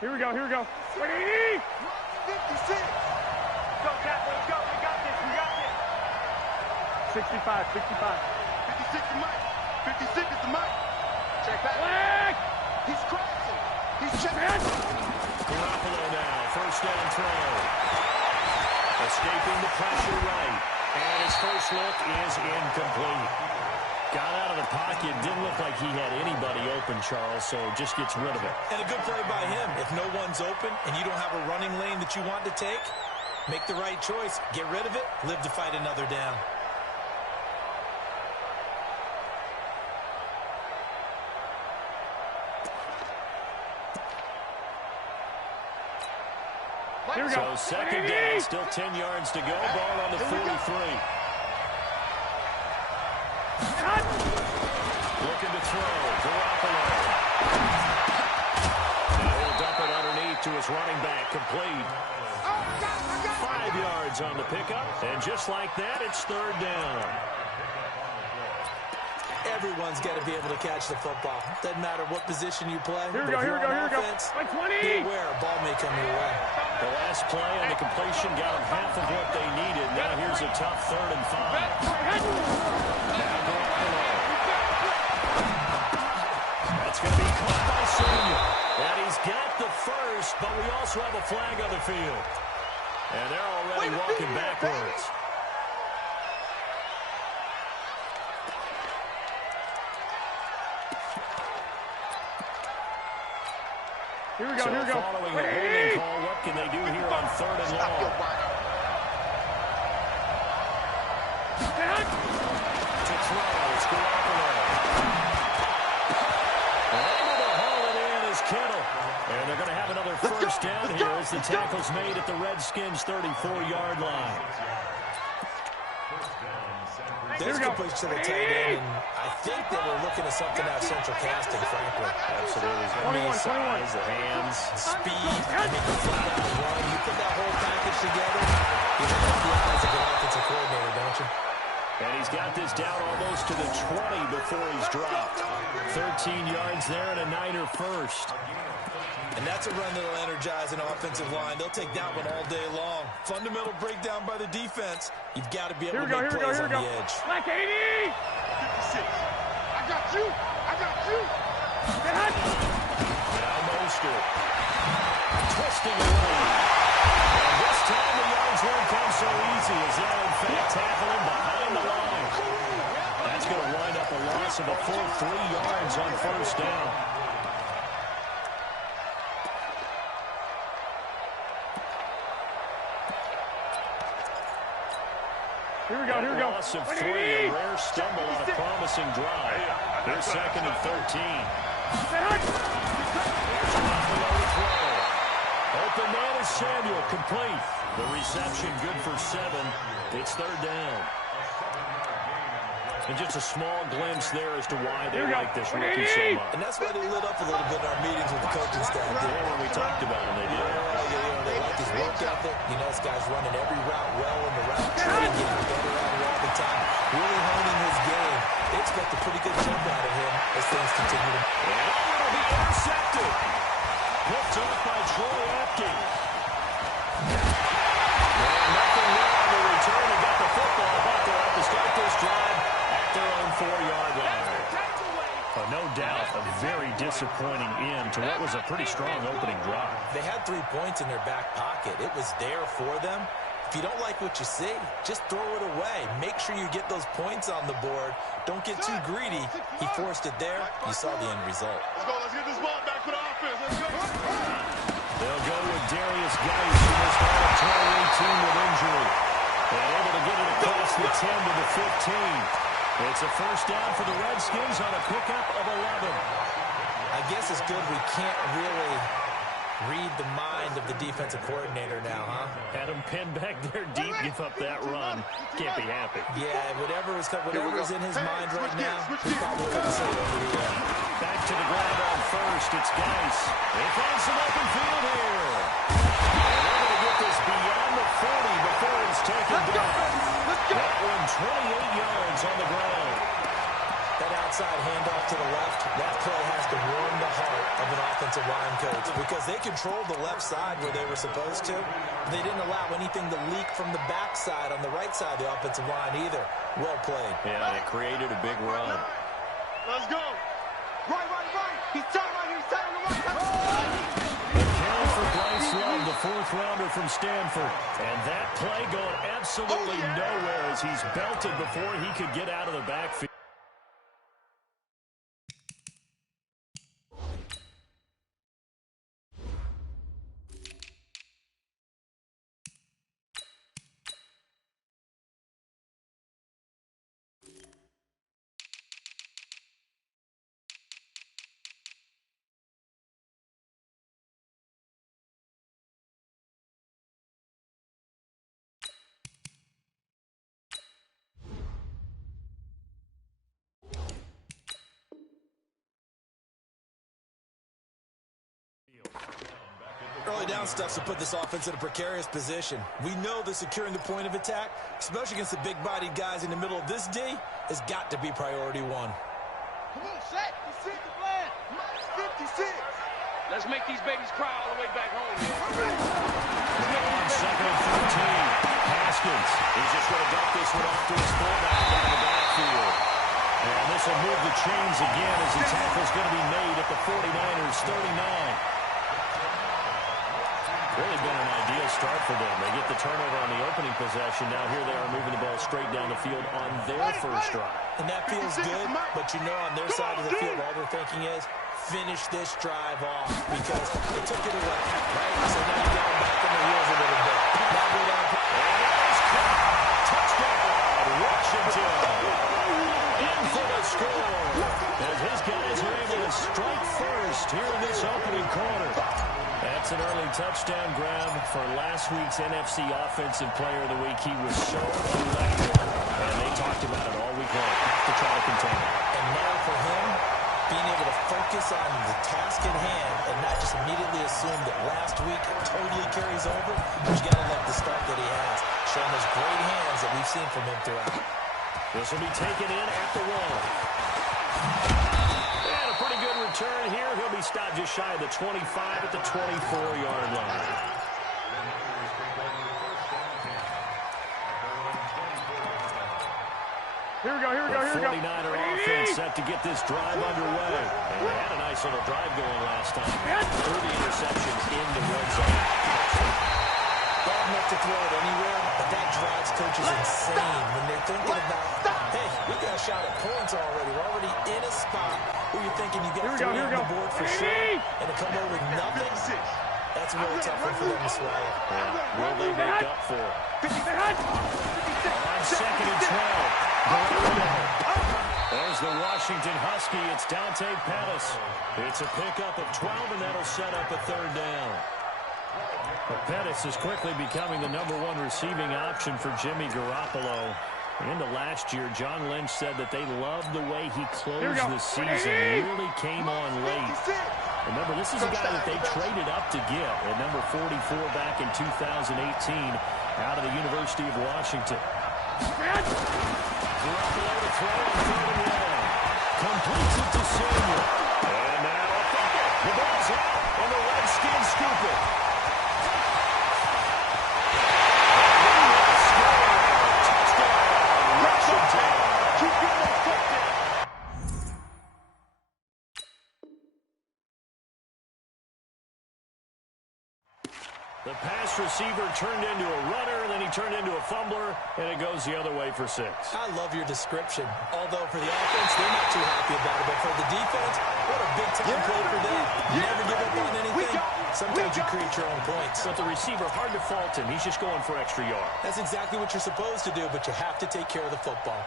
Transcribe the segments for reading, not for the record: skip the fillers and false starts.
Here we go. 20! 56. Go, Gotw, let's go. We got this. 65. 56 is Mike. 56 is the Mike. Check back. Leg! He's crashing. He's checking. Garoppolo now, first down throw. Escaping the pressure right. And his first look is incomplete. Got out of the pocket. Didn't look like he had anybody open, Charles, so just gets rid of it. And a good play by him. If no one's open and you don't have a running lane that you want to take, make the right choice. Get rid of it. Live to fight another down. Here we go. So second down, still 10 yards to go. Ball on the 43. Looking to throw. Garoppolo. Now he'll dump it underneath to his running back. Complete. 5 yards on the pickup. And just like that, it's third down. Everyone's got to be able to catch the football. Doesn't matter what position you play. Here we go. Like 20! Be aware a ball may come your way. The last play on the completion got them half of what they needed. Now here's a tough 3rd and 5. Now Garoppolo. That's going to be caught by Samuel. And he's got the first, but we also have a flag on the field. And they're already walking backwards. Here we go. Following a holding call, what can they do here on 3rd and long? To throw, it's Garoppolo. Able to haul it in is Kittle. And they're going to have another first down here as the tackle's made at the Redskins' 34-yard line. There's a push to the tight end, and I think they were looking at something out of central casting, frankly. Absolutely. 21. Size, the hands, Speed, I mean, the flat-out run. You put that whole package together, you have the eyes of an offensive coordinator, don't you? And he's got this down almost to the 20 before he's dropped. 13 yards there and a Niner first. And that's a run that'll energize an offensive line. They'll take that one all day long. Fundamental breakdown by the defense. You've got to be able to make plays on the edge. Like 80! 56. I got you. Now Mostert. Twisting away. And this time the yards won't come so easy as they'll in fact tackle him behind the line. That's going to wind up a loss of a full 3 yards on first down. Here we go. Loss of 3, a rare stumble on a promising drive. Here's 2nd and 13. Open man is Samuel, complete. The reception good for 7. It's 3rd down. And just a small glimpse there as to why they like this rookie so much. And that's why they lit up a little bit in our meetings with the coaching staff. When we talked about him, they did. They like his work ethic. You know, this guy's running every route well in the route training, getting better at it all the time, really honing his game. They expect a pretty good jump out of him as things continue to. And it'll be intercepted. Picked off by Troy Apke. And nothing there on the return. They got the football, but they'll have to start this drive at their own 4-yard line. No doubt, a very disappointing end to what was a pretty strong opening drive. They had 3 points in their back pocket. It was there for them. If you don't like what you see, just throw it away. Make sure you get those points on the board. Don't get too greedy. He forced it there. You saw the end result. Let's get this ball back for the offense. Let's go. They'll go with Darius Geis, who missed all of 2018 with injury. And able to get it across the 10 to the 15. It's a first down for the Redskins on a pickup of 11. I guess it's good we can't really read the mind of the defensive coordinator now, huh? Had him pinned back there deep, give up that run. Can't be happy. Yeah, whatever's in his mind right now, he probably couldn't say over the air. Back to the ground on first. It's Geis. They find some open field here. And they're going to get this beyond the 40 before it's taken down. That one 28 yards on the ground. That outside handoff to the left, that play has to warm the heart of an offensive line coach because they controlled the left side where they were supposed to. They didn't allow anything to leak from the backside on the right side of the offensive line either. Well played. Yeah, it created a big run. Let's go. Right. He's tight right here. He's tight on the right side. Account for Bryce Love, the fourth-rounder from Stanford. And that play going absolutely nowhere as he's belted before he could get out of the backfield. Early down stuffs to put this offense in a precarious position. We know that securing the point of attack, especially against the big-bodied guys in the middle of this D, has got to be priority one. Come on, set. You see the plan. -56. Let's make these babies cry all the way back home. On second and 14. Haskins. He's just going to dump this one off to his fullback out of the backfield. And this will move the chains again as the tackle's going to be made at the 49ers 39. Really been an ideal start for them. They get the turnover on the opening possession. Now here they are moving the ball straight down the field on their first drive. And that feels good, but you know on their side of the field, all they're thinking is, finish this drive off because they took it away, right? So now you got them back on the heels a little bit. Now go down. And that is caught. Touchdown, Washington. In for the score. As his guys are able to strike first here in this opening quarter. That's an early touchdown grab for last week's NFC Offensive Player of the Week. He was so electric, and they talked about it all week long. Have to try to contain it. And now for him, being able to focus on the task at hand and not just immediately assume that last week totally carries over, but you got to love the start that he has, showing those great hands that we've seen from him throughout. This will be taken in at the 1. Return here. He'll be stopped just shy of the 25 at the 24-yard line. Here we go. 49er offense set to get this drive underway. And they had a nice little drive going last time. 30 interceptions in the red zone. Bad enough to throw it anywhere, but that drives coaches insane when they're thinking about, hey, we got a shot at points already. We're already in a spot where you're thinking you got 3 on the board for sure, and to come over with nothing, that's a real tough one for them to swallow. Yeah. Will they make up for it? On second and 12. There's the Washington Husky. It's Dante Pettis. It's a pickup of 12, and that'll set up a third down. But Pettis is quickly becoming the #1 receiving option for Jimmy Garoppolo. Into last year, John Lynch said that they loved the way he closed the season. Really came on late. Remember, this is a guy that they traded up to get at number 44 back in 2018 out of the University of Washington. Garoppolo to throw on 3rd and 1. Completes it to Samuel. And now the ball's out, and the Redskins scoop it. The pass receiver turned into a runner, and then he turned into a fumbler, and it goes the other way for 6. I love your description. Although for the offense, they're not too happy about it. But for the defense, what a big-time play for them. You never give up on anything. Sometimes you create your own points. But the receiver, hard to fault him. He's just going for extra yards. That's exactly what you're supposed to do, but you have to take care of the football.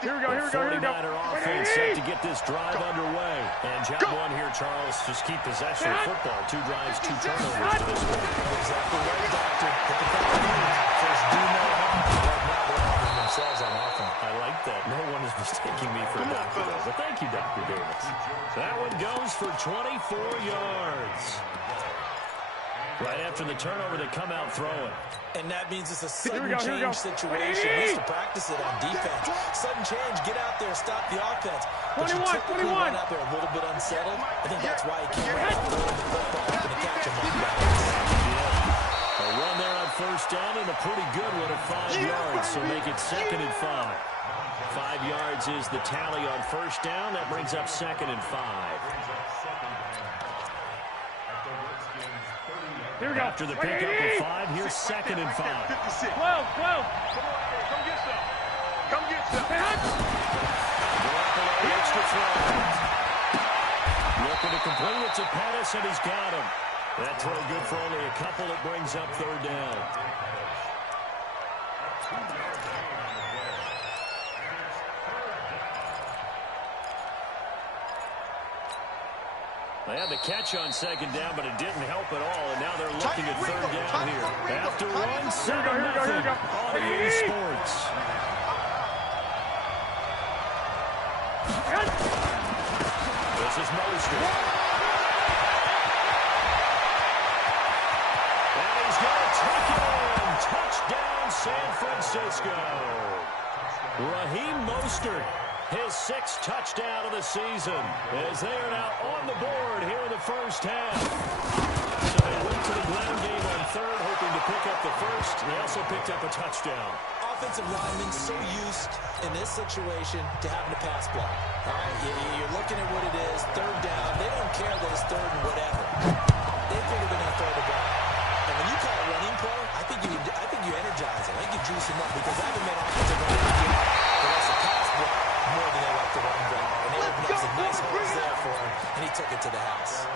Here we go. 49er offense set to get this drive underway. And job 1 here, Charles, just keep possession of football. 2 drives, 2 turnovers to this one. Exactly right, Doctor. Hit the first do no harm. Right now they're harming themselves on offense. I like that. No one is mistaking me for a doctor, though. But thank you, Dr. Davis. That one goes for 24 yards. Right after the turnover, they come out throwing. And that means it's a sudden change situation. He used to practice it on defense. Sudden change, get out there, stop the offense. But you typically run out there a little bit unsettled. I think that's why he came out and throw the football up and catch him off balance. A run there on first down and a pretty good one at 5 yards, so make it 2nd and 5. 5 yards is the tally on first down. That brings up 2nd and 5. Here we go. After the pickup of 5, here's 2nd and 5. 12. Come get some. Come get some. Garoppolo, extra throw. Looking to complete it to Pettis, and he's got him. That throw good for only a couple. It brings up 3rd down. They had the catch on 2nd down, but it didn't help at all, and now they're looking at 3rd down here. After 1, 7-0 on EA Sports. This is Mostert. And he's going to take it in. Touchdown, San Francisco. Raheem Mostert. His 6th touchdown of the season as they are now on the board here in the first half. So they went to the ground game on 3rd, hoping to pick up the 1st. They also picked up a touchdown. Offensive linemen so used in this situation to having a pass block. All right, you're looking at what it is, 3rd down. They don't care that it's 3rd and whatever. They figure they're going to throw the ball. And when you call a running play, I think you energize them. I think you juice them up because I haven't made offensive linemen do that. But that's a pass block more than they like to run block. And they opened up some nice holes there for him, and he took it to the house.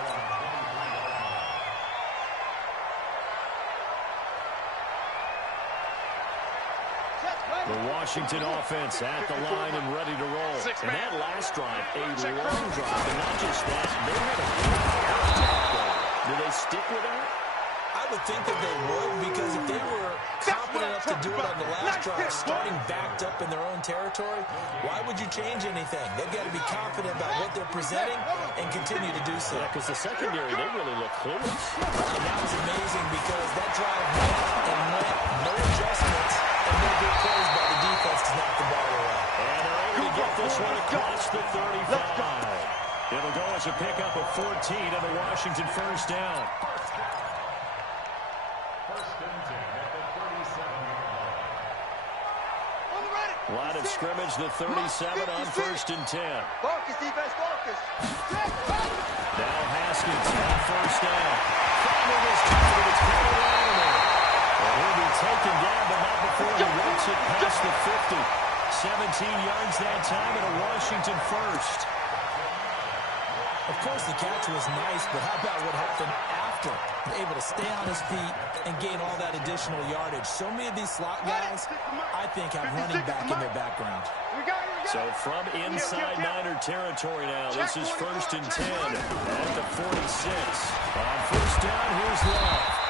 The Washington offense at the line and ready to roll. And that last drive, a long drive. And not just that, they had a great attack goal. Do they stick with that? I would think that they would, because if they were confident enough to do it on the last drive, starting backed up in their own territory, why would you change anything? They've got to be confident about what they're presenting and continue to do so. Yeah, because the secondary, they really look clueless. And that was amazing because that drive went, no adjustments, and no good plays by the defense to knock the ball away. And they're able to get this one across the 35. It'll go as a pickup of 14 on the Washington first down. Line of scrimmage, the 37 on 1st and 10. Focus, defense, focus. Now Haskins on first down. Finally this time, it's coming around there. And he'll be taken down, but not before he rips it past the 50. 17 yards that time and a Washington first. Of course, the catch was nice, but how about what happened after? Able to stay on his feet and gain all that additional yardage. So many of these slot guys, I think, have running back in their background. So from inside Niner territory now, this is 1st and 10 at the 46. On first down, here's Love.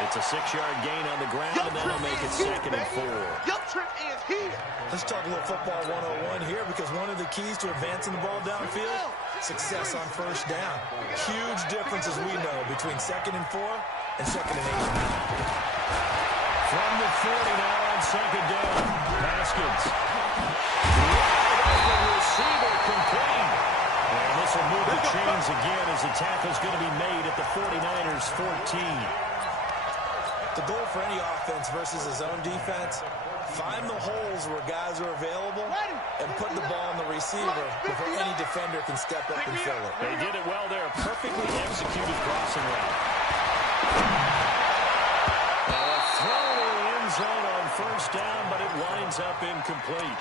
It's a 6-yard gain on the ground, and that'll make it 2nd and 4. Your trip is here. Let's talk a little football 101 here, because one of the keys to advancing the ball downfield, success on first down. Huge difference, as we know, between 2nd and 4 and 2nd and 8. From the 40 now on 2nd down, Haskins. Wide open receiver complete. And this will move the chains again as the tackle's going to be made at the 49ers 14. The goal for any offense versus his own defense, find the holes where guys are available and put the ball on the receiver before any defender can step up and fill it. They did it well there. Perfectly executed crossing route. Now a throw to the end zone on first down, but it winds up incomplete.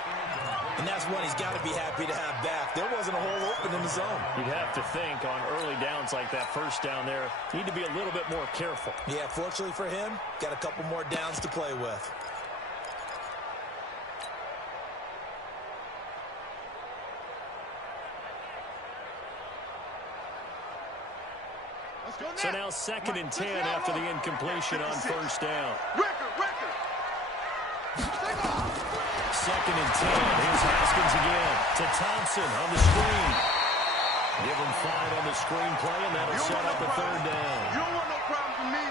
And that's one he's got to be happy to have back. There wasn't a hole open in the zone. You'd have to think on early downs like that first down there, need to be a little bit more careful. Yeah, fortunately for him, got a couple more downs to play with. So now 2nd and 10 after the incompletion on first down. Record. 2nd and 10. Here's Haskins again to Thompson on the screen. Give them 5 on the screenplay, and that'll set up a third down. You don't want no problem from me.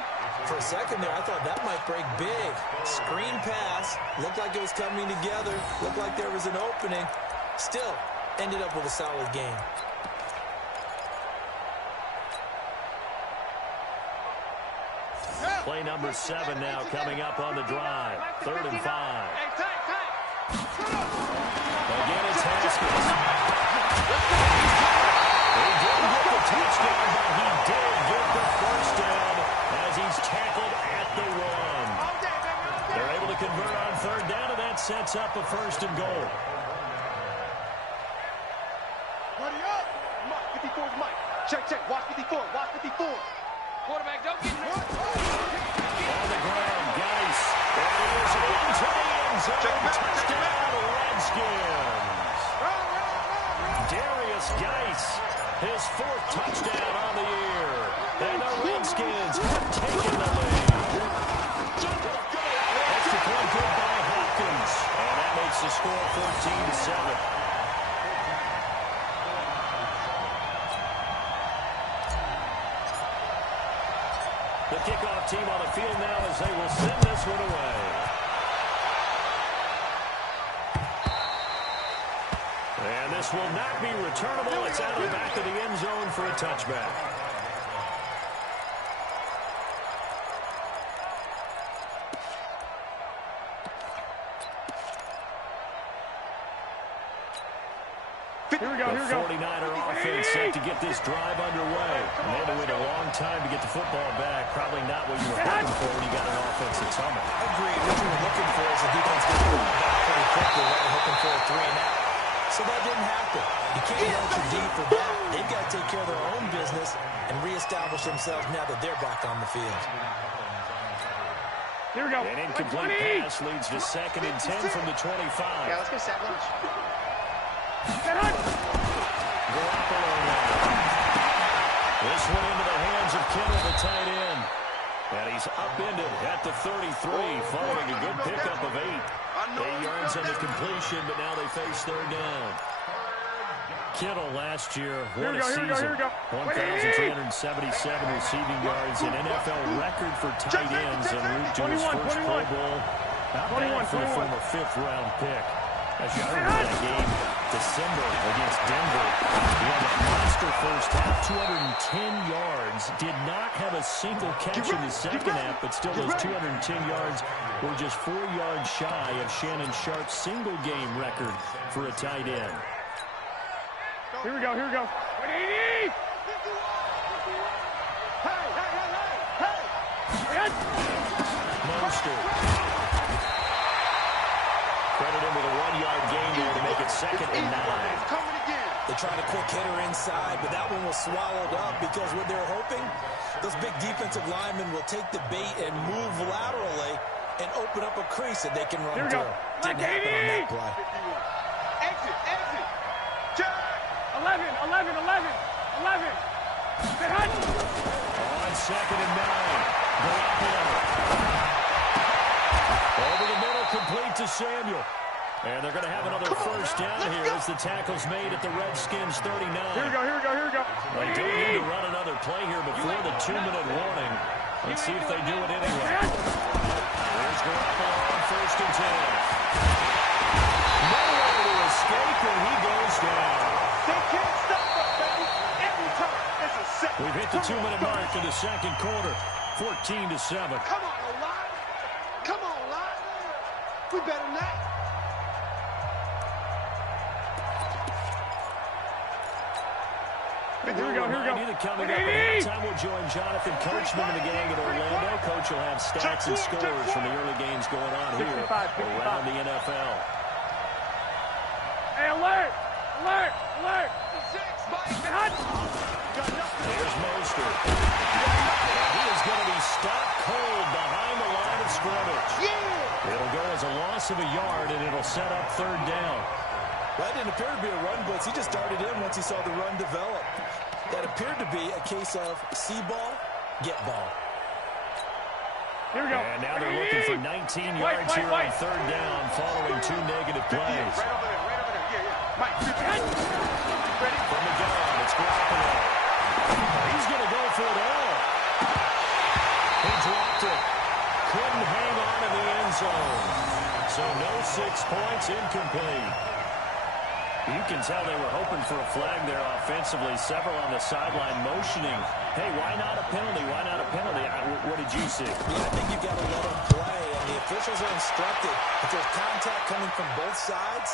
For a second there, I thought that might break big. Screen pass. Looked like it was coming together. Looked like there was an opening. Still, ended up with a solid game. Play number 7 now coming up on the drive. 3rd and 5. Again, it's Haskins. He didn't get the touchdown, but he did get the first down as he's tackled at the 1. They're able to convert on 3rd down, and that sets up a 1st and goal. Ready up. Mike, 54 is Mike. Check. Watch 54. Watch 54. Quarterback, don't get hurt. On the ground, Geis. There he is into the end zone. Touchdown, Redskins. Darius Geis, his 4th touchdown on the year. And the Redskins have taken the lead. Extra point good by Hopkins. And that makes the score 14-7. The kickoff team on the field now as they will send this one away. And this will not be returnable. It's out of the back of the end zone for a touchback. Here we go. The 49er offense set to get this drive underway. And they had to wait a long time to get the football back. Probably not what you were hoping for when you got an offensive summit. Agreed. What you were looking for is the defense getting the ball back pretty quickly. Right? Hoping for a 3 and out. So that didn't happen. You can't launch your D for that. They've got to take care of their own business and reestablish themselves now that they're back on the field. Here we go. An incomplete pass leads to 2nd and 10 from the 25. Yeah, let's get sack lunch. Garoppolo now. This one into the hands of Kittle, the tight end. And he's upended at the 33, following a good pickup of 8. 8 yards on the completion, but now they face 3rd down. Kittle last year, what a season. 1,377 receiving yards, an NFL record for tight ends en route to his first Pro Bowl. Not bad for the former 5th-round pick. As you heard in that game, December against Denver, he had a monster first half, 210 yards, did not have a single catch in the second half, but still those 210 yards were just 4 yards shy of Shannon Sharp's single-game record for a tight end. Here we go. 180! Hey! Monster. Credit him with a 1-yard gain there to make it 2nd and 9. They tried a quick hitter inside, but that one was swallowed up because what they're hoping, those big defensive linemen will take the bait and move laterally and open up a crease that they can run through. Didn't happen on that play. Exit! Check! 11! Get hot! On 2nd and 9. Garoppolo. Over the middle, complete to Samuel. And they're going to have another first down here as the tackle's made at the Redskins 39. Here we go. They don't need to run another play here before the 2-minute warning. Let's see if they do it anyway. There's Garoppolo on 1st and 10. Nowhere to escape, and he goes down. They can't stop us, baby. Every time. It's a set. We've hit the 2-minute mark in the 2nd quarter. 14-7. Come on, Alive. We better than that. Here we go. Coming up at halftime, we'll join Jonathan Coachman and the gang at Orlando. Coach will have stats and scores from the early games going on here around the NFL. Hey, alert! There's Mostert. He is going to be stopped cold behind the line of scrimmage. It'll go as a loss of a yard, and it'll set up 3rd down. That didn't appear to be a run blitz. He just darted in once he saw the run develop. That appeared to be a case of see ball, get ball. Here we go. And now they're looking for 19 yards here on 3rd down following 2 negative plays. Right over there. Yeah. Mike, ready? From the gun, it's Garoppolo. He's going to go for it all. He dropped it. Couldn't hang on in the end zone. So no 6 points, incomplete. You can tell they were hoping for a flag there offensively. Several on the sideline motioning. Hey, why not a penalty? Why not a penalty? What did you see? Yeah, I think you've got to let them play. And the officials are instructed. If there's contact coming from both sides,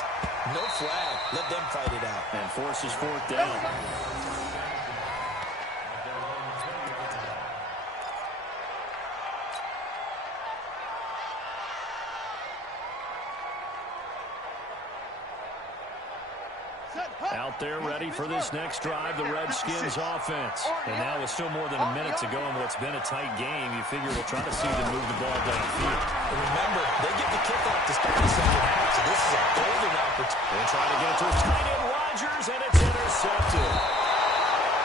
no flag. Let them fight it out. And forces 4th down. Out there ready for this next drive, the Redskins offense. And now with still more than a minute to go in what's been a tight game, you figure we'll try to see them move the ball downfield. And remember, they get the kickoff to start the second half, so this is a golden opportunity. They'll try to get it to his tight end, Rodgers, and it's intercepted.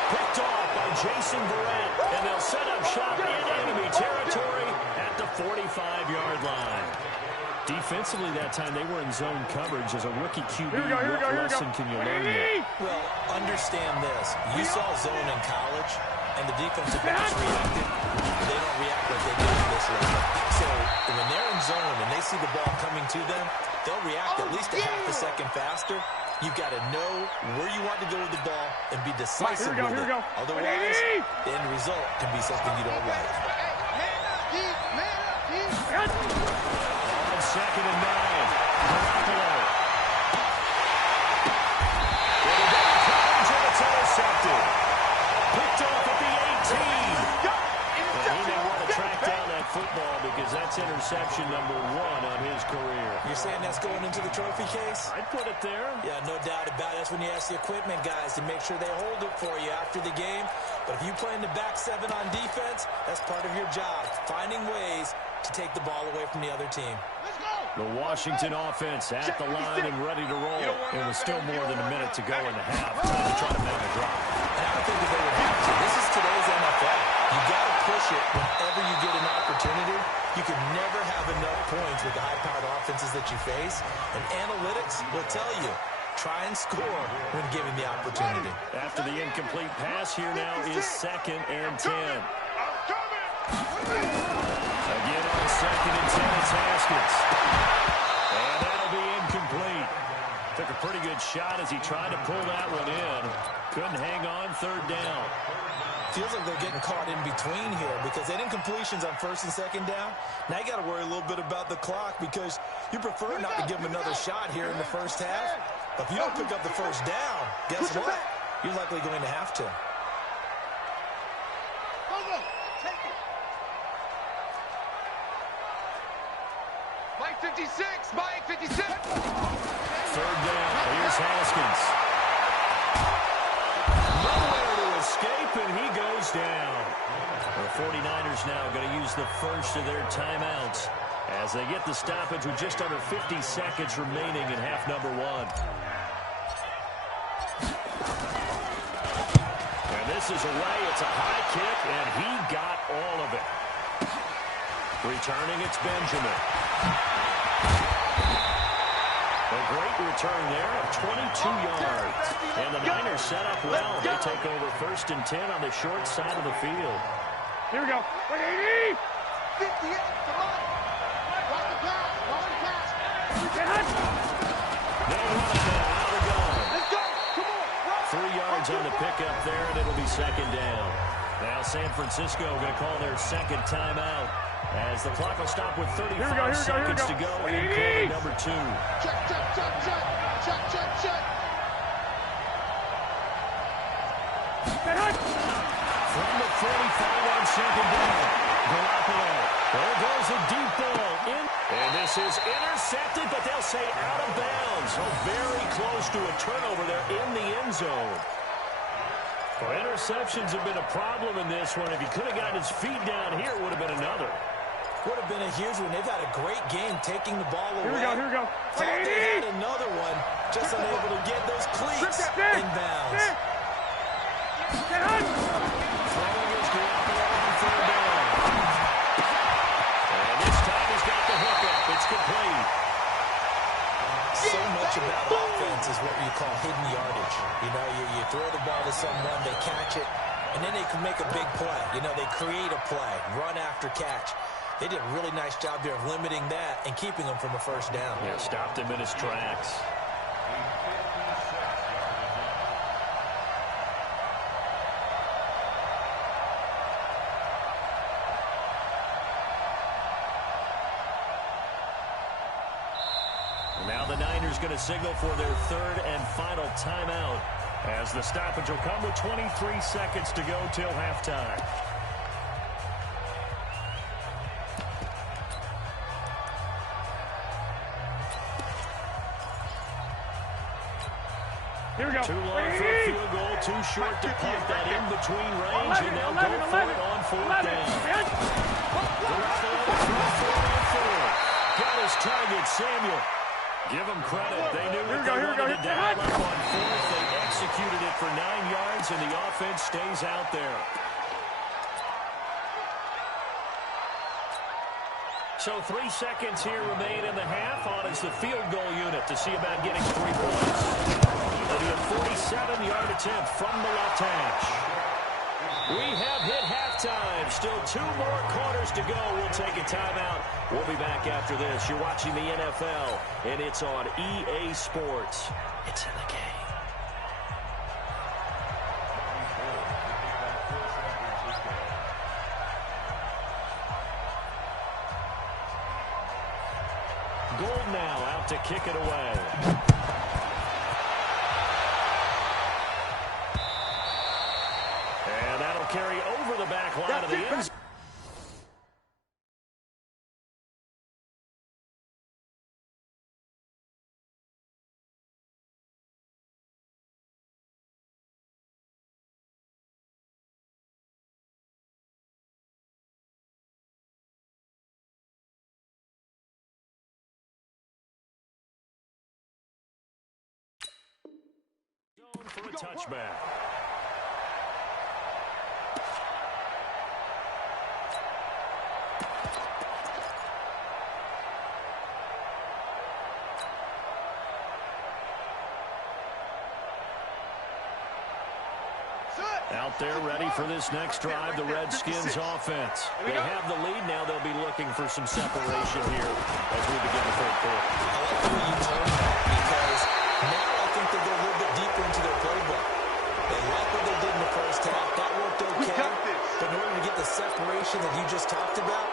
Picked off by Jason Verrett, and they'll set up shop in enemy territory at the 45-yard line. Defensively that time, they were in zone coverage. As a rookie QB, what lesson can you learn there? Well, understand this. You saw zone in college, and the defensive backs reacted. They don't react like they do at this level. So when they're in zone and they see the ball coming to them, they'll react at least a half a second faster. You've got to know where you want to go with the ball and be decisive with it. Otherwise, the end result can be something you don't like. Second and 9. Garoppolo. It's intercepted. Picked off at the 18. And he may want to track down that football because that's interception number 1 on his career. You're saying that's going into the trophy case? I'd put it there. Yeah, no doubt about it. That's when you ask the equipment guys to make sure they hold it for you after the game. But if you play in the back 7 on defense, that's part of your job, finding ways to take the ball away from the other team. The Washington offense at the line and ready to roll. It was still more than a minute to go in the half. Time to try to mount a drive. And I don't think that they would have to. This is today's NFL. You got to push it whenever you get an opportunity. You can never have enough points with the high-powered offenses that you face. And analytics will tell you, try and score when given the opportunity. After the incomplete pass, here now is 2nd and 10. Again on 2nd and 10, it's Haskins. And that'll be incomplete. Took a pretty good shot as he tried to pull that one in. Couldn't hang on, 3rd down. Feels like they're getting caught in between here because they didn't completions on 1st and 2nd down. Now you got to worry a little bit about the clock because you prefer not to give them another shot here in the first half. But if you don't pick up the 1st down, guess what? You're likely going to have to. Mike 56, Mike 56. 3rd down, here's Haskins. Nowhere to escape, and he goes down. The 49ers now going to use the first of their timeouts as they get the stoppage with just under 50 seconds remaining in half number 1. And this is away. It's a high kick, and he got all of it. Returning, it's Benjamin. A great return there of 22 yards. And the Niners set up well. They take over 1st and 10 on the short side of the field. Here we go. 180. 58. Come on. Watch the pass. Watch the pass. They'll run it now. Out of gun. Let's go. Come on. 3 yards on the pickup there, and it'll be 2nd down. Now San Francisco going to call their 2nd timeout as the clock will stop with 35 seconds to go in quarter number 2. Check, check, check, check. Check, check, check. From the 45 on 2nd down, Garoppolo. There goes a deep ball in. And this is intercepted, but they'll say out of bounds. So very close to a turnover there in the end zone. Well, interceptions have been a problem in this one. If he could have gotten his feet down here, it would have been another. Would have been a huge one. They've had a great game taking the ball away. Here we go. Thought they had another one, just unable to get those cleats in bounds. Throwing his Garoppolo on 3rd down. And this time he's got the hook up. It's complete. So much about offense is what you you call hidden yardage. You know, you throw the ball to someone, they catch it, and then they can make a big play. You know, they create a play, run after catch. They did a really nice job here of limiting that and keeping him from a first down. Yeah, stopped him in his tracks. Now the Niners going to signal for their third and final timeout as the stoppage will come with 23 seconds to go till halftime. Here we go. Too long for a field goal, too short to punt that in between range, and they'll go for it on fourth down. Got his target, Samuel. Give them credit. They knew what they wanted to dial up on fourth. They executed it for 9 yards, and the offense stays out there. So 3 seconds here remain in the half. On is the field goal unit to see about getting 3 points. It'll be a 47-yard attempt from the left hash. We have hit halftime. Still 2 more quarters to go. We'll take a timeout. We'll be back after this. You're watching the NFL, and it's on EA Sports. It's in the game. Gold now out to kick it away. And that'll carry over the back line of the end zone. For a touchback. Out there ready for this next drive, the Redskins offense. They have the lead now. They'll be looking for some separation here as we begin the third quarter. I like the way you told that because now I think they go a little bit deeper into their playbook. They like what they did in the first half. That worked okay. But in order to get the separation that you just talked about,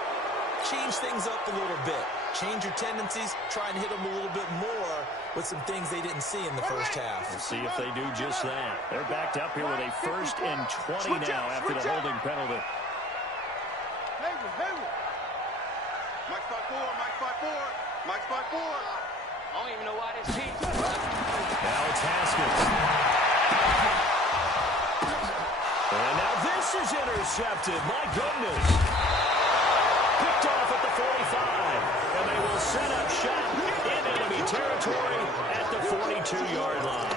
change things up a little bit. Change your tendencies. Try and hit them a little bit more with some things they didn't see in the first half. We'll see if they do just that. They're backed up here with a 1st and 20 now after the holding penalty. Mike's by 4, Mike's by 4, Mike's by 4. I don't even know why this team. Now it's Haskins. And now this is intercepted. My goodness. Picked off at the 45. And they will set up shop in enemy territory at the 42-yard line.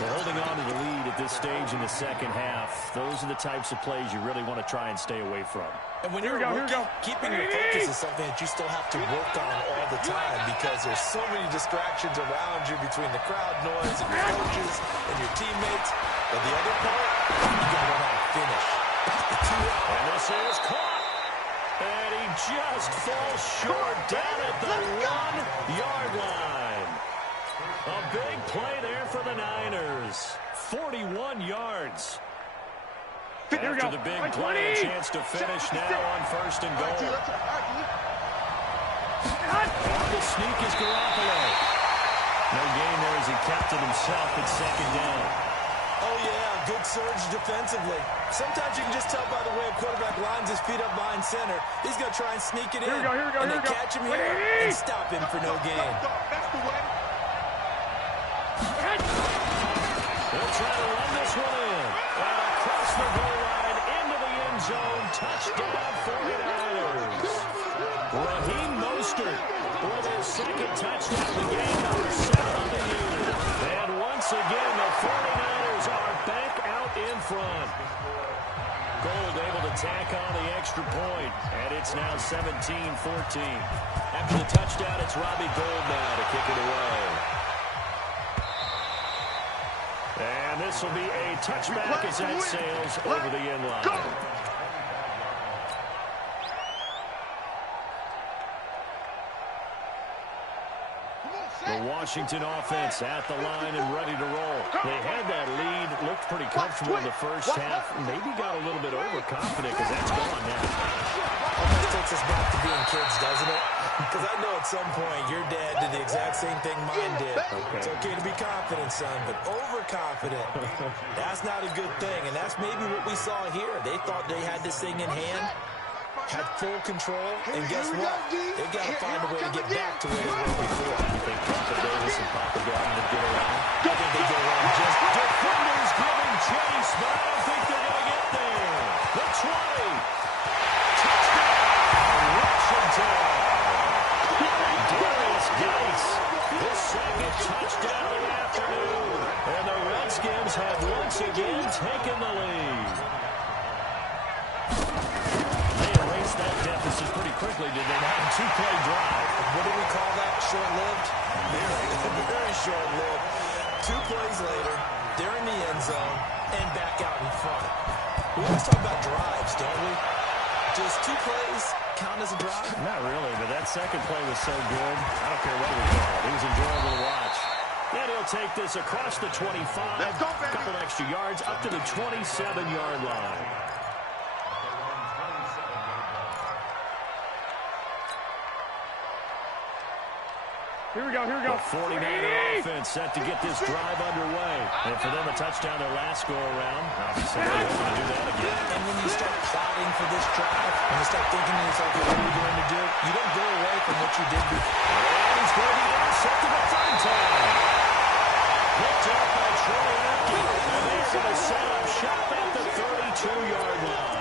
They're holding on to the lead at this stage in the second half. Those are the types of plays you really want to try and stay away from. And when you're a rookie, keeping your focus is something that you still have to work on all the time because there's so many distractions around you between the crowd noise and your coaches and your teammates. But the other part, you got to know how to finish. And this is caught. And he just falls short down at the 1-yard line. A big play there for the Niners. 41 yards. After the big play, a chance to finish now on 1st and goal. On the sneak is Garoppolo. No gain there as he kept it himself at 2nd down. Oh, yeah, good surge defensively. Sometimes you can just tell by the way a quarterback lines his feet up behind center. He's going to try and sneak it in. And they catch him here and stop him for no gain. That's the way. They'll try to run this one in. And across the goal line into the end zone. Touchdown 49ers. Raheem Mostert for their 2nd touchdown of the game, number 7 on the year. And once again, the 49ers are back out in front. Gold able to tack on the extra point, and it's now 17-14. After the touchdown, it's Robbie Gold now to kick it away. this will be a touchback as that sails over the end line. The Washington offense at the line and ready to roll. They had that lead, looked pretty comfortable in the first half, maybe got a little bit overconfident because that's gone now. Almost takes us back to being kids, doesn't it? Because I know at some point your dad did the exact same thing mine did. Okay. It's okay to be confident, son, but overconfident, that's not a good thing, and that's maybe what we saw here. They thought they had this thing in hand, had full control, and guess what? They've got to find a way to get back to where they were before. You think Papa Davis and Papa Gotw would get around? I think they get around just defenders giving chase, but I don't think they're going to get there. The 20. Touchdown, Washington. Darius Geis, the second touchdown of the afternoon. And the Redskins have once again taken the lead. That deficit pretty quickly, did they not? A two-play drive. What do we call that? Short-lived? Very short-lived. 2 plays later, they're in the end zone and back out in front. We always talk about drives, don't we? Does 2 plays count as a drive? Not really, but that second play was so good. I don't care what we call it. It was enjoyable to watch. And he'll take this across the 25. Let's go, baby. A couple extra yards up to the 27-yard line. Here we go, here we go. The 49er offense set to get this drive underway. And for them, a touchdown their last go-around. Obviously, they don't want to do that again. And when you start plotting for this drive, when you start thinking to yourself, what are you going to do? You don't go away from what you did before. And he's going to be intercepted a third time. Picked up by Troy Apke. And they're going to set up shop at the 32-yard line.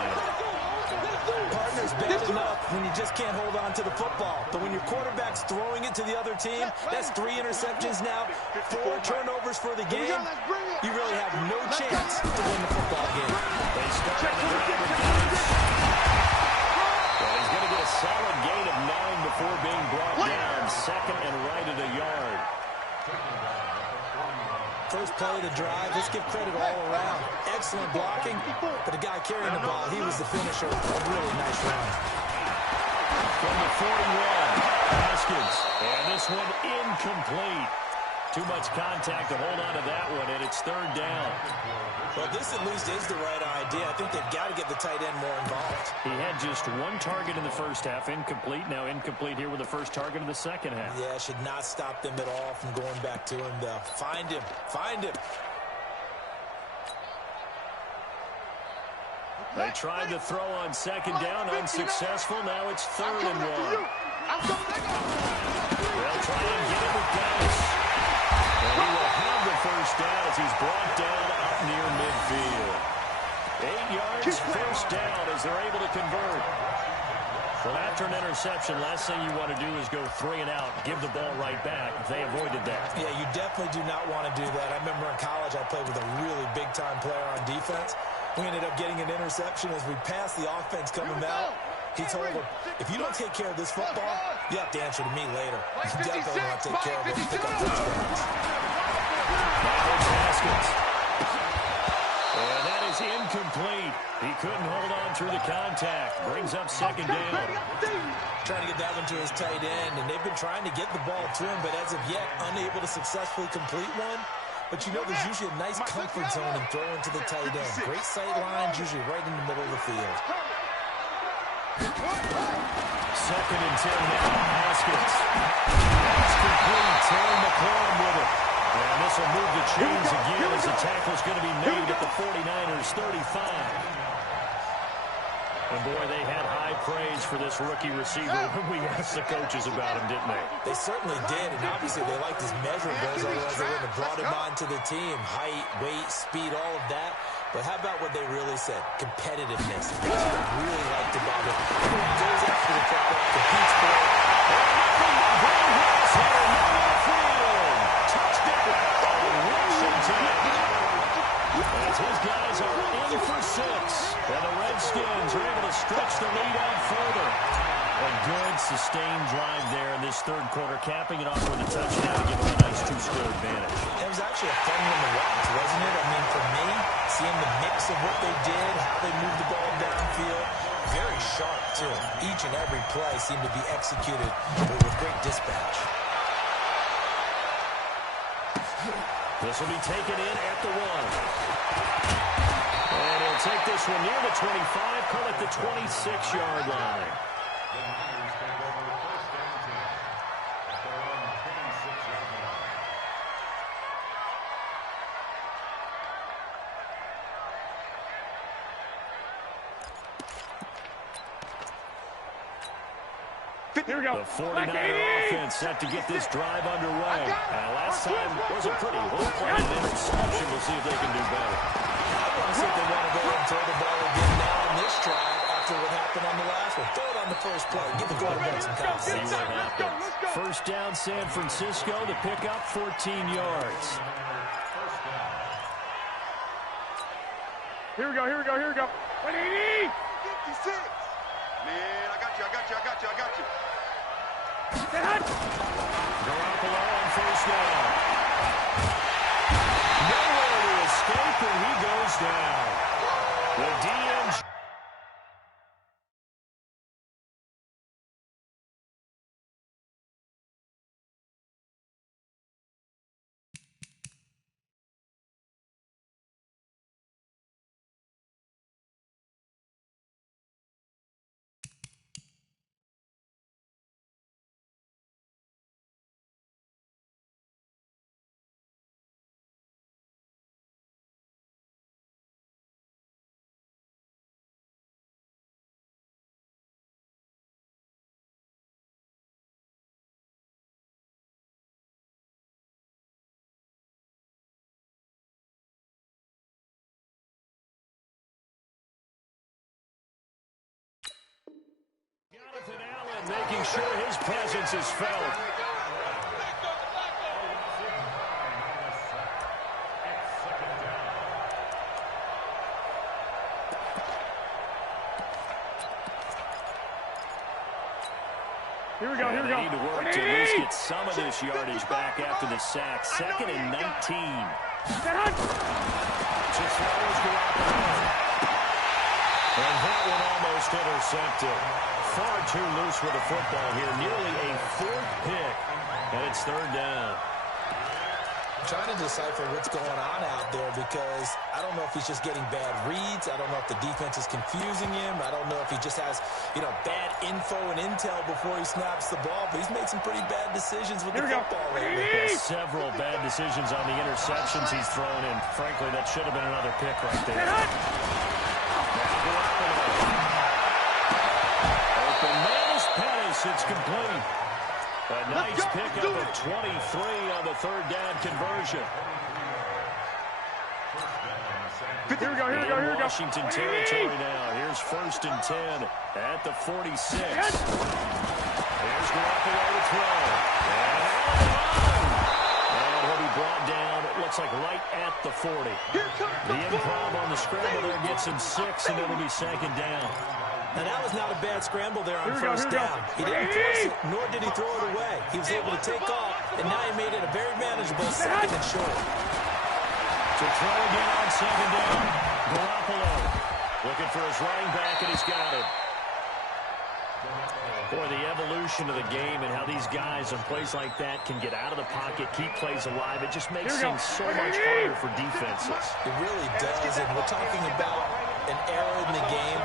Partner's bad enough when you just can't hold on to the football. But when your quarterback's throwing it to the other team, that's 3 interceptions now, 4 turnovers for the game. You really have no chance to win the football game. They start the drive with Gotw. Well, he's going to get a solid gain of 9 before being brought down. Second and right at a yard. First play of the drive, let's give credit all around. Excellent blocking, but the guy carrying the ball, he was the finisher. A really nice run. From the 41, Haskins. And this one incomplete. Too much contact to hold on to that one, and it's 3rd down. Well, this at least is the right idea. I think they've got to get the tight end more involved. He had just 1 target in the first half, incomplete. Now incomplete here with the first target of the second half. Yeah, should not stop them at all from going back to him, though. Find him. Find him. They tried to throw on 2nd down, unsuccessful. Now it's 3rd and 1. They'll try and get it with Dallas. And he will have the first down as he's brought down up near midfield. 8 yards, first down as they're able to convert. Well, after an interception, last thing you want to do is go 3 and out, give the ball right back. They avoided that. Yeah, you definitely do not want to do that. I remember in college I played with a really big-time player on defense. We ended up getting an interception as we passed the offense coming out. He told him, if you don't take care of this football, you have to answer to me later. You definitely want to take care of it and pick up touchdowns. Haskins. And that is incomplete. He couldn't hold on through the contact. Brings up 2nd down. Trying to get that one to his tight end, and they've been trying to get the ball to him, but as of yet, unable to successfully complete one. But you know there's usually a nice comfort zone in throwing to the tight end. Great sight lines, usually right in the middle of the field. 2nd and 10 now. Haskins. That's complete. Terry McLaurin with it. And this will move the chains again as the tackle's going to be made at the 49ers 35. And boy, they had high praise for this rookie receiver when we asked the coaches about him, didn't they? They certainly did, and obviously they liked his measurables, otherwise they wouldn't have brought him onto the team. Height, weight, speed, all of that. But how about what they really said? Competitiveness. That's what I really liked about it. He goes after the football, competes for it. Touchdown, Washington. As his guys are in for 6. And the Redskins are able to stretch the lead out further. And good, sustained drive there in this third quarter, capping it off with a touchdown to give them a nice two-score advantage. It was actually a fun one to watch, wasn't it? I mean, for me, seeing the mix of what they did, how they moved the ball downfield, very sharp, too. Each and every play seemed to be executed with great dispatch. This will be taken in at the 1. And he'll take this one near the 25, call it the 26-yard line. Here we go. The 49er offense set to get this drive underway. Last time wasn't pretty. One play and interception. We'll see if they can do better. I want to see if they want to go and throw the ball again now on this drive after what happened on the last one. Throw it on the first play. Give the quarterback some confidence. See what happens. First down, San Francisco. The pickup, 14 yards. Here we go, here we go, here we go. 180! 56! Man, I got you. Garoppolo on first down. Nowhere to escape, and he goes down. The DM. Jonathan Allen making sure his presence is felt. Here we go, here we go. They need to work to at least get some of this yardage back after the sack. 2nd and 19. Just throws Garoppolo. And that one almost intercepted. Far too loose with the football here. Nearly a 4th pick. And it's 3rd down. I'm trying to decipher what's going on out there because I don't know if he's just getting bad reads. I don't know if the defense is confusing him. I don't know if he just has, bad info and intel before he snaps the ball. But he's made some pretty bad decisions with the football lately. Several bad decisions on the interceptions he's thrown in. Frankly, that should have been another pick right there. Open man is Pettis. It's complete. A nice pickup of 23 on the 3rd down conversion. Here we go, here we go, here we go. Washington territory now. Here's 1st and 10 at the 46. Here's Garoppolo to throw. And he'll be brought down, it looks like right at the 40. The improv on the scramble there gets him 6, and it'll be 2nd down. And that was not a bad scramble there on first down. He didn't force it, nor did he throw it away. He was able to take off, and now he made it a very manageable 2nd and short. To throw again on 2nd down, Garoppolo looking for his running back, and he's got it. Boy, the evolution of the game and how these guys on plays like that can get out of the pocket, keep plays alive, it just makes things so much harder for defenses. It really does, and we're talking about an era in the game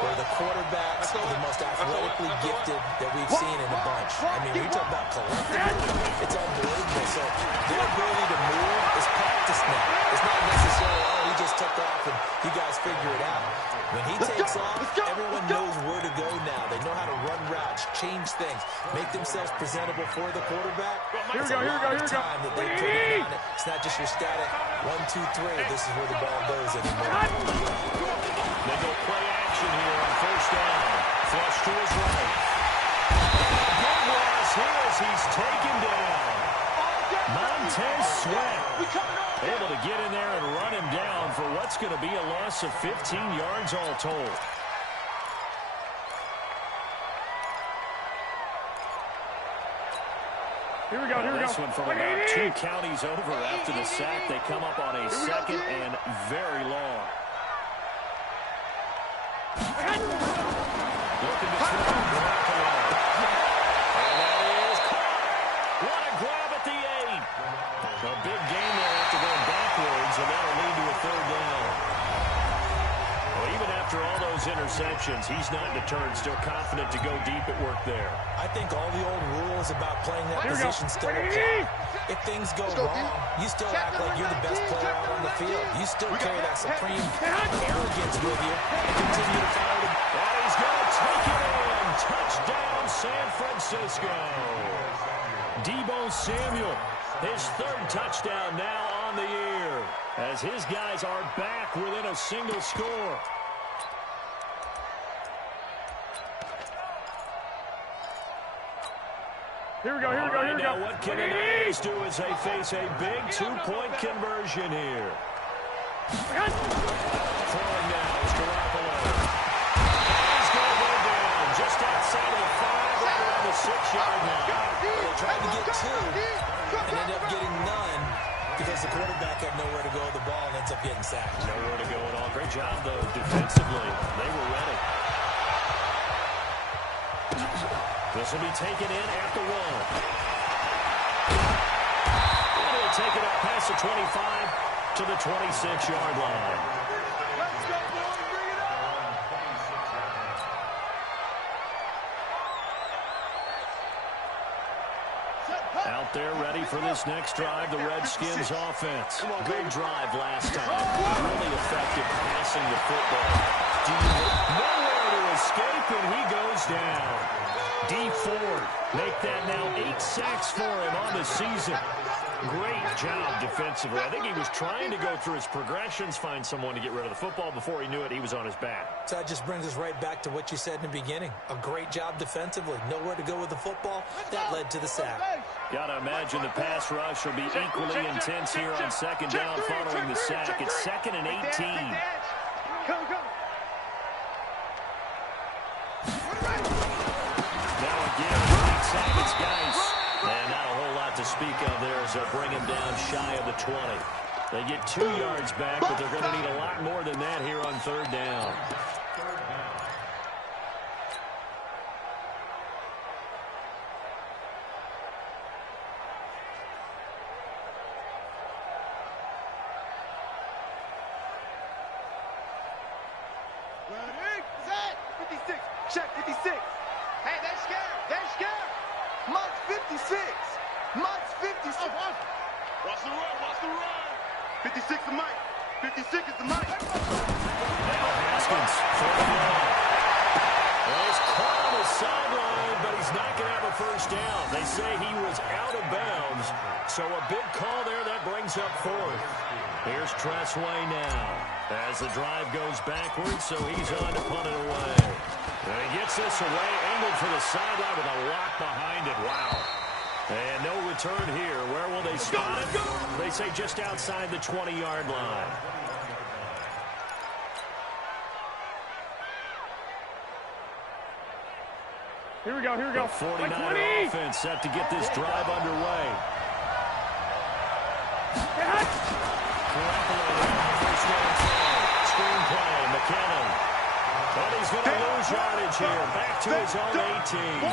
where the quarterbacks are the most athletically gifted that we've seen in a bunch. I mean, we talk about collectively, it's unbelievable. So their ability to move is practiced now. It's not necessarily, he just took off and you guys figure it out. When he takes off, everyone knows where to go now. They know how to run routes, change things, make themselves presentable for the quarterback. Here we go, here we go, here we go. Time that they put in on it. It's not just your static 1, 2, 3. This is where the ball goes anymore. They go play action here on 1st down. Flush to his right. Big loss here as he's taken down. Montez Sweat able to get in there and run him down for what's going to be a loss of 15 yards all told. Here we go, here we go. This one from about 2 counties over after the sack. They come up on a second and very long. Looking to throw. And that is caught. What a grab at the 8. A big gain there after going backwards, and that'll lead to a 3rd down. Well, even after all those interceptions, he's not deterred, still confident to go deep at work there. I think all the old rules about playing that position still apply. If things go wrong, you still act like you're the best player out on the field. You still carry that supreme arrogance with you and continue to follow the... And he's going to take it in. Touchdown, San Francisco. Deebo Samuel, his 3rd touchdown now on the year, as his guys are back within a single score. Here we go, here we go, here we go. Now what can the Niners do as they face a big 2-point conversion here? Throwing now is Garoppolo. He's going to go down just outside of the 5, right around the 6-yard line. They tried to get 2 and ended up getting none because the quarterback had nowhere to go with the ball and ends up getting sacked. Nowhere to go at all. Great job, though, defensively. They were ready. This will be taken in after 1. And he'll take it up past the 25 to the 26-yard line. Let's go, boys. Bring it on. Out there ready for this next drive, the Redskins offense. Good drive last time. Really effective passing the football. Nowhere to escape, and he goes down. D. Ford, make that now 8 sacks for him on the season. Great job defensively. I think he was trying to go through his progressions, find someone to get rid of the football. Before he knew it, he was on his back. So that just brings us right back to what you said in the beginning. A great job defensively. Nowhere to go with the football. That led to the sack. Got to imagine the pass rush will be equally intense here on 2nd down following the sack. It's 2nd and 18. Come, come. Now again, Pete Sackett's guys. And not a whole lot to speak of there as they'll bring him down shy of the 20. They get 2 yards back, but they're going to need a lot more than that here on 3rd down. Ready, set. 56. Check 56. Hey, they're scared. They're scared. Mike's 56. Mike's 56. Watch the run, watch the run. 56 is Mike. 56 is the Mike. Now Haskins for the ball. Well, he's caught on the sideline, but he's not going to have a 1st down. They say he was out of bounds, so a big call there that brings up 4th. Here's Tressway now as the drive goes backwards, so he's on to punt it away. And he gets this away, angled for the sideline with a lock behind it. Wow. And no return here. Where will they spot it? They say just outside the 20-yard line. Here we go, here we go. The 49er offense set to get this drive underway. Screenplay, McKinnon. And he's going to lose yardage here. Back to his own 18.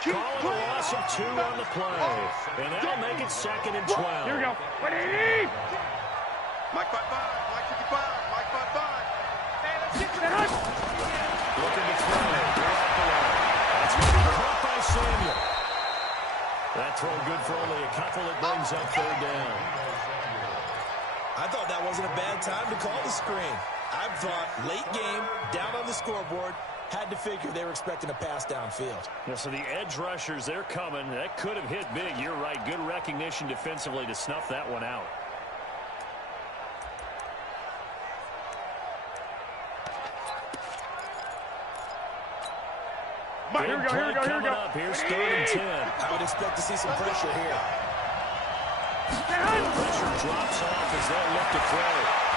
Calling a loss of 2 on the play. And that'll make it 2nd and 12. Here we go. Mike 5-5, Mike 55, Mike 5-5. Hey, let's get to the hook. Looking to throw. That's going to be caught by Samuel. That throw good for only a couple. It brings up 3rd down. I thought that wasn't a bad time to call the screen. I thought late game, down on the scoreboard, had to figure they were expecting a pass downfield. Yeah, so the edge rushers, they're coming. That could have hit big. You're right. Good recognition defensively to snuff that one out. Here we go, here we go, here we go. Up. Here's 3rd and 10. I would expect to see some pressure here. The pressure drops off as they'll look to throw.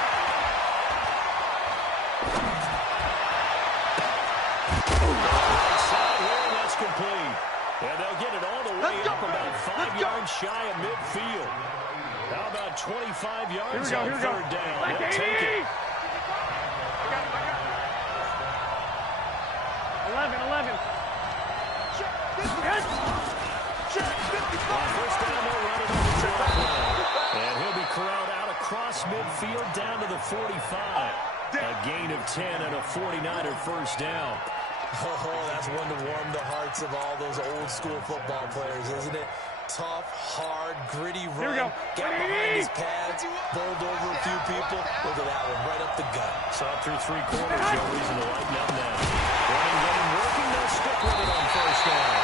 Right side here, and that's complete. And they'll get it all the way up about 5 yards shy of midfield. How about 25 yards on third down? They'll take it. 11. On first down, they'll run it on the draw play. And he'll be corralled out across midfield down to the 45. A gain of 10 and a 49er first down. Oh, that's one to warm the hearts of all those old school football players, isn't it? Tough, hard, gritty run. Got behind his pads, bowled over a few people. Look at that one, right up the gut. Saw it through three quarters, no reason to lighten up now. Running game working, they'll stick with it on first down.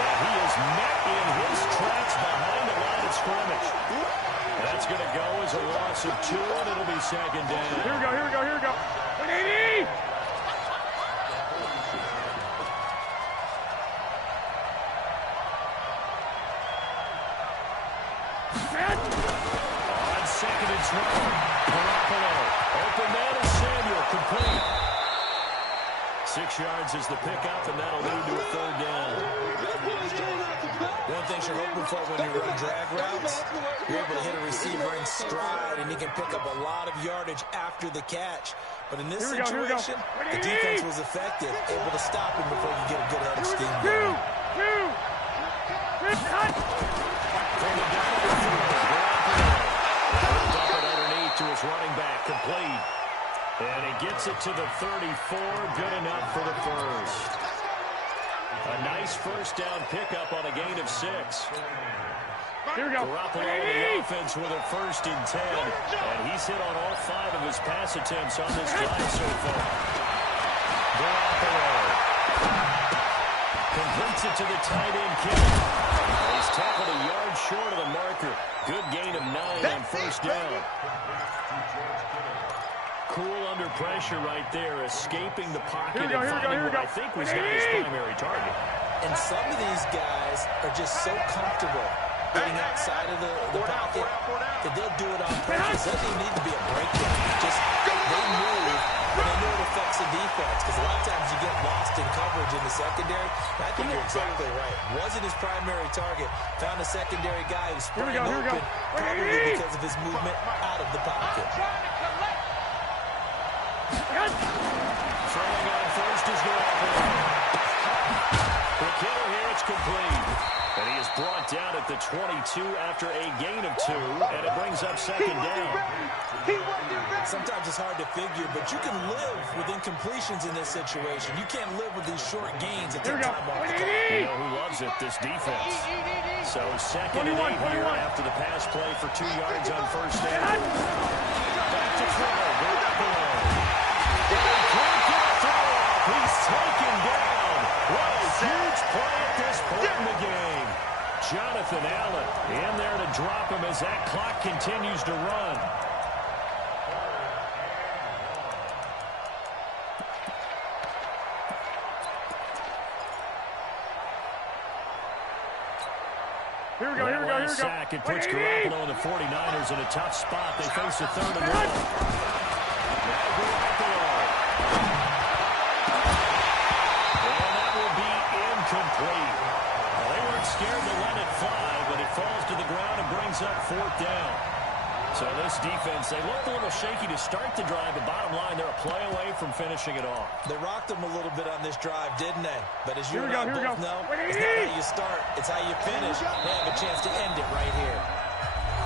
And he is met in his tracks behind the line of scrimmage. That's going to go as a loss of 2, and it'll be second down. Here we go. 180! On second and 12, Garoppolo. Open man is Samuel, complete. 6 yards is the pickup, and that'll lead to a third down. One thing you're hoping for when you run drag routes, you're able to hit a receiver in stride, and he can pick up a lot of yardage after the catch. But in this situation, the defense was effective, able to stop him before you get a good head of steam going. From the down to the field, Garoppolo. Dump it underneath to his running back, complete. And he gets it to the 34, good enough for the first. A nice first down pickup on a gain of 6. Here we go. Garoppolo on the offense with a first and 10. And he's hit on all 5 of his pass attempts on this drive so far. Garoppolo completes it to the tight end, Kittle. He's tackled a yard short of the marker. Good gain of 9 on first down. Cool under pressure right there, escaping the pocket and finding what I think was his primary target. And some of these guys are just so comfortable getting outside of the pocket that they'll do it on purpose. Doesn't even need to be a breakdown. Just they move when they know it affects the defense, because a lot of times you get lost in coverage in the secondary. I think you're exactly right. Wasn't his primary target. Found a secondary guy who sprang open, probably because of his movement out of the pocket. Throwing on first is Garoppolo. For Kittle here, it's complete. And he is brought down at the 22 after a gain of 2, and it brings up second down. Sometimes it's hard to figure, but you can live with incompletions in this situation. You can't live with these short gains that take time off the clock. You know who loves it? This defense. So second and 8 here after the pass play for 2 yards on first down. Back to throw. Garoppolo. He's taken down. What a huge play at this point in the game. Jonathan Allen in there to drop him as that clock continues to run. Here we go. Sack. It puts Garoppolo and the 49ers in a tough spot. They face a 3rd and 1. Now Garoppolo. And that will be incomplete. Well, they weren't scared to let it fly, but it falls to the ground and brings up 4th down. So this defense, they looked a little shaky to start the drive, but bottom line, they're a play away from finishing it off. They rocked them a little bit on this drive, didn't they? But as you and I both know, it's not how you start, it's how you finish. They have a chance to end it right here.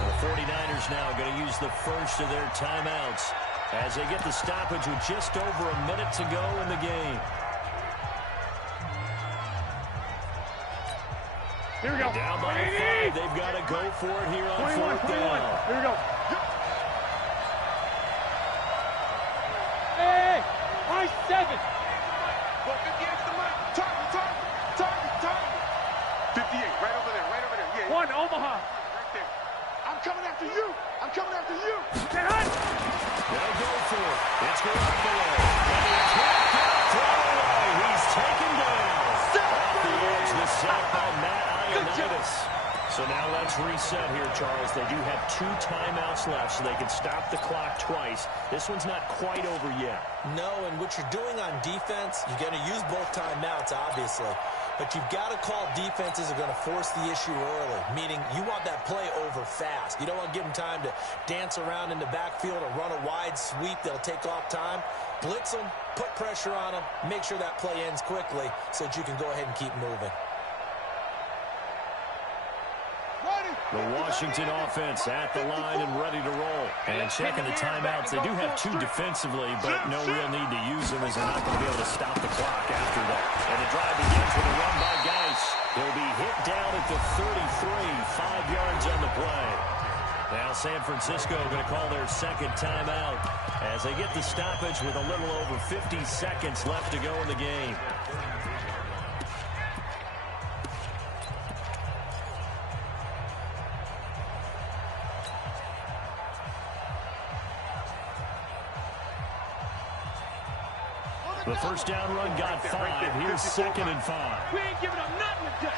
Well, the 49ers now going to use the first of their timeouts as they get the stoppage with just over a minute to go in the game. Here we go. Down by 5. They've got to go for it here on 4th down. Here we go. Hey, high 7. 58's the mark. Target. 58, right over there. Yeah. 1, Omaha. Right there. I'm coming after you. Get hot. They'll go for it. It's Garoppolo. And he can't get a throw away. He's taken down. Off the edge, the sack by Matt Ioannidis. So now let's reset here, Charles. They do have 2 timeouts left, so they can stop the clock twice. This one's not quite over yet. No, and what you're doing on defense, you're going to use both timeouts, obviously. But you've got to call defenses are going to force the issue early, meaning you want that play over fast. You don't want to give them time to dance around in the backfield or run a wide sweep that'll take off time. Blitz them, put pressure on them, make sure that play ends quickly so that you can go ahead and keep moving. The Washington offense at the line and ready to roll. And checking the timeouts. They do have 2 defensively, but no real need to use them as they're not going to be able to stop the clock after that. And the drive begins with a run by Gotw. He'll be hit down at the 33, 5 yards on the play. Now San Francisco going to call their second timeout as they get the stoppage with a little over 50 seconds left to go in the game. The first down run got 5. Here's 2nd and 5. We ain't giving up nothing today.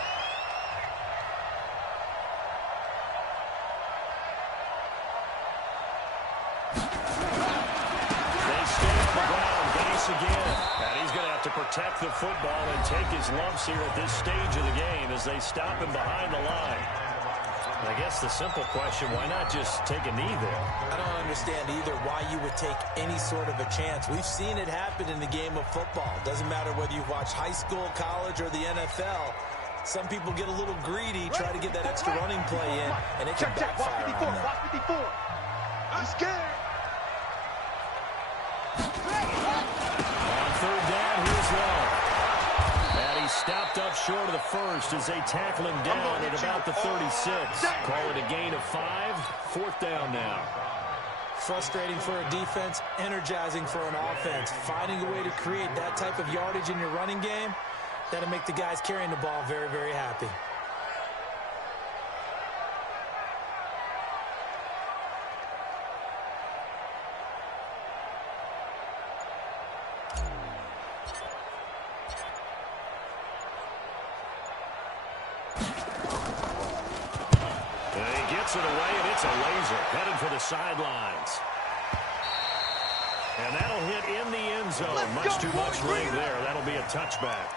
They stay on the ground. Base again. And he's going to have to protect the football and take his lumps here at this stage of the game as they stop him behind the line. I guess the simple question, why not just take a knee there? I don't understand either why you would take any sort of a chance. We've seen it happen in the game of football. Doesn't matter whether you've watched high school, college, or the NFL. Some people get a little greedy, try to get that extra running play in, and it can backfire on them. Watch 54. I'm scared. On 3rd down, here's Lowe. And he stopped up short of the first as they tackle him down at about the 36. Call it a gain of 5. 4th down now. Frustrating for a defense, energizing for an offense. Finding a way to create that type of yardage in your running game, that'll make the guys carrying the ball very, very happy. It away, and it's a laser headed for the sidelines. And that'll hit in the end zone. Much too much leg there. That'll be a touchback.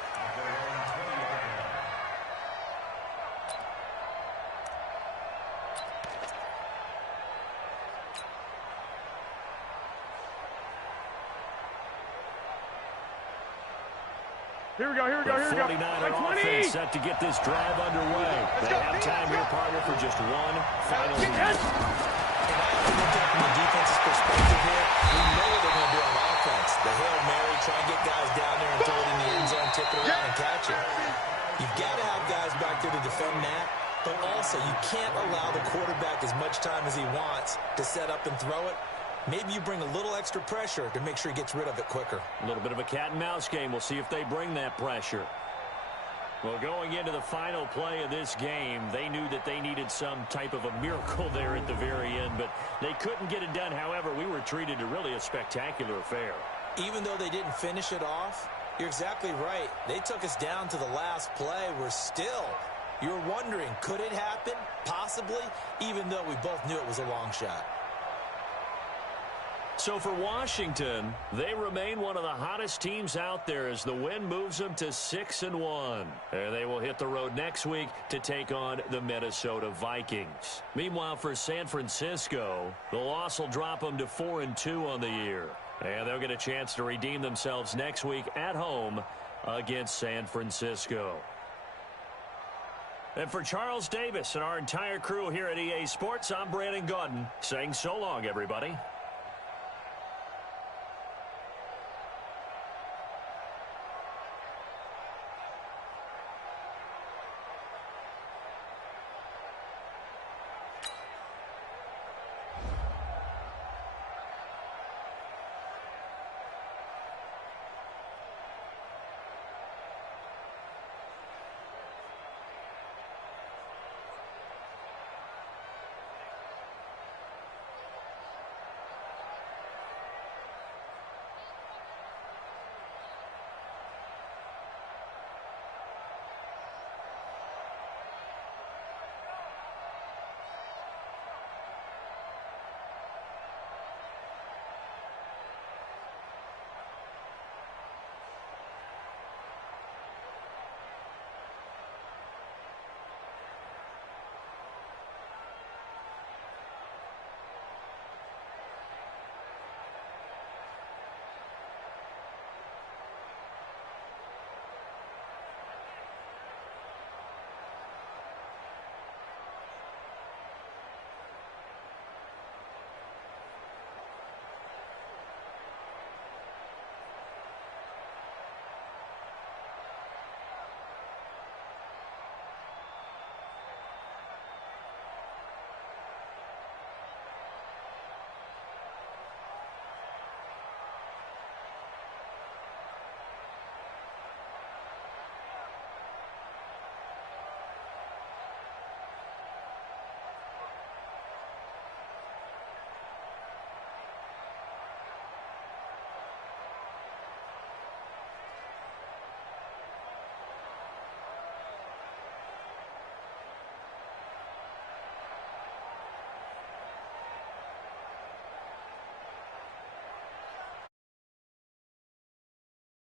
Here we go, here we go, here we go. 49er offense set to get this drive underway. They have time here, partner, for just one final And I look at from the defense's perspective here, we know what they're going to do on offense. The Hail Mary, try and get guys down there and throw it in the end zone, tip it around and catch it. You've got to have guys back there to defend that, but also you can't allow the quarterback as much time as he wants to set up and throw it. Maybe you bring a little extra pressure to make sure he gets rid of it quicker. A little bit of a cat and mouse game. We'll see if they bring that pressure. Well, going into the final play of this game, they knew that they needed some type of a miracle there at the very end, but they couldn't get it done. However, we were treated to really a spectacular affair. Even though they didn't finish it off, you're exactly right. They took us down to the last play. You're wondering, could it happen? Possibly, even though we both knew it was a long shot. So for Washington, they remain one of the hottest teams out there as the win moves them to 6-1. And they will hit the road next week to take on the Minnesota Vikings. Meanwhile, for San Francisco, the loss will drop them to 4-2 on the year. And they'll get a chance to redeem themselves next week at home against San Francisco. And for Charles Davis and our entire crew here at EA Sports, I'm Brandon Gotw saying so long, everybody.